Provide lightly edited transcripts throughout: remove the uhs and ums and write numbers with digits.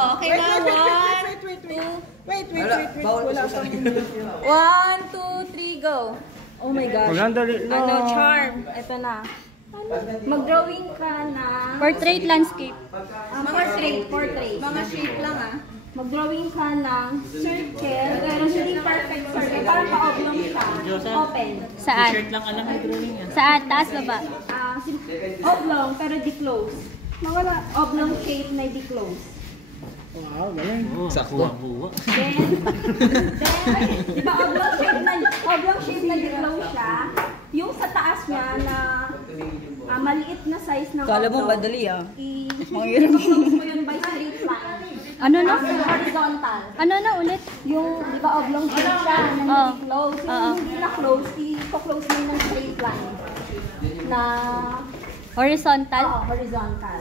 Okay na. Wait. Wala pang 1, 2, 3, go. Oh my gosh. Ano, charm. Ito na. Mag-drawing ka na. Portrait landscape. Mga straight, portrait. Mga shape lang Mag-drawing ka ng circle, pero hindi perfect circle. Parang pa-oblong siya. Open. Saan? T-shirt lang alam ang drawing yan. Saan? Taas baba? Oblong, pero di-close. Mga oblong shape na di-close. Wow, galing. Sa kuha-buha. Then, di ba oblong shape na di-close siya? Yung sa taas niya na maliit na size ng Kala mo madali i-close mo yun by straight line. Ano na? Horizontal. Ano na ulit? Yung, di ba oblong shape siya na close. Yung hindi na close, i-close mo yung straight line. Na Horizontal? horizontal.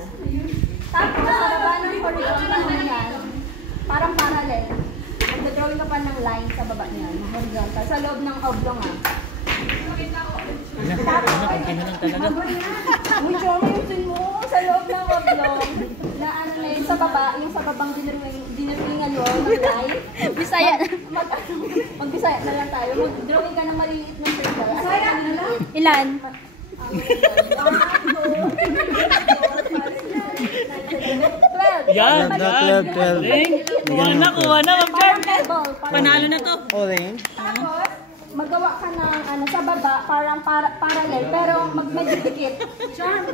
Tapos, sa baba ng horizontal na yan, parang parallel. Magdadrawing ka pa ng line sa baba niyan, horizontal. Sa loob ng oblong Pagkinunan talaga. Uy, Chong, ayusin mo sa loob ng oblong. Na ano na yun, sa baba, yung sa babang dinrawingan mo, mag-line. Bisaya. Mag-bisaya na lang tayo. Mag-drawing ka ng maliliit na circle. Bisaya na lang? Ilan? 12. Yan, Kuha na, mag-charm. Panalo na to. Orange. Tapos, magawa ka ng sa baba, parang parallel, pero magdidikit.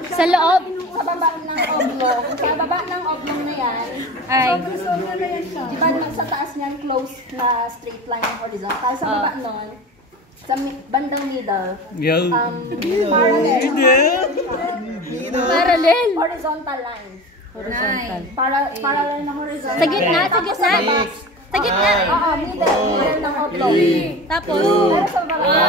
Sa loob? Sa baba ng oblong. Sa baba ng oblong na yan. Ay. Di ba sa taas niyan, close na straight line ng horizontal. Sa baba nun, sa bandang middle. Parallel. Horizontal line. Horizontal. Parallel na horizontal. Sa gitna? Sa gitna? Sa gitna? Oo, middle ng oblong. Tapos? Pero sa baba.